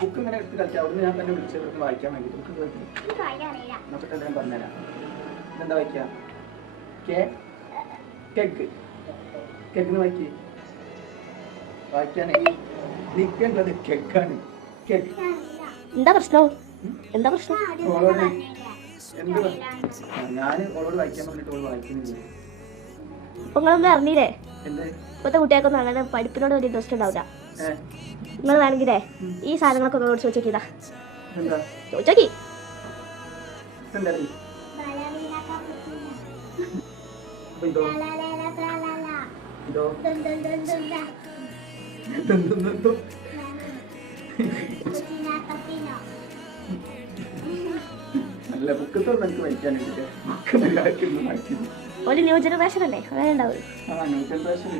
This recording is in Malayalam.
ബുക്ക് ഇങ്ങനെ എടുത്ത് കളിക്കാം. അവിടുന്ന് ഞാൻ തന്നെ വിളിച്ചത് വായിക്കാൻ വേണ്ടി. ബുക്ക് നോക്കട്ടെ, ഞാൻ പറഞ്ഞുതരാം. ഇതെന്താ വായിക്കുക? കെഗ്. കെഗ്ന്ന് വായിക്കേ. വായിക്കാനേ നിൽക്കേണ്ടത് കെഗാണ്. കെഗ്. എന്താ പ്രശ്നം? എന്താ പ്രശ്നം? ഓളോട് എന്ത് ഞാൻ ഓളോട് വായിക്കാൻ പറഞ്ഞിട്ട് ഓള് വായിക്കുന്നില്ല. അപ്പൊ നിങ്ങളൊന്നും അറിഞ്ഞില്ലേ? എന്ത്? ഇപ്പോഴത്തെ കുട്ടികൾക്കൊന്നും അങ്ങനെ പഠിപ്പിനോട് വലിയ ഇൻട്രസ്റ്റ് ഉണ്ടാവില്ല. നിങ്ങൾ വേണമെങ്കിലേ ഈ സാധനങ്ങളൊക്കെ ഒന്നോട് ചോദിച്ചോക്കിയതാ. ചോദിച്ചോക്കി. അല്ല ബുക്കത്തെ എനിക്ക് വായിക്കാനായിട്ട് ഒരു ന്യൂ ജനറേഷൻ അല്ലേ, അങ്ങനെ ഉണ്ടാവും. New generation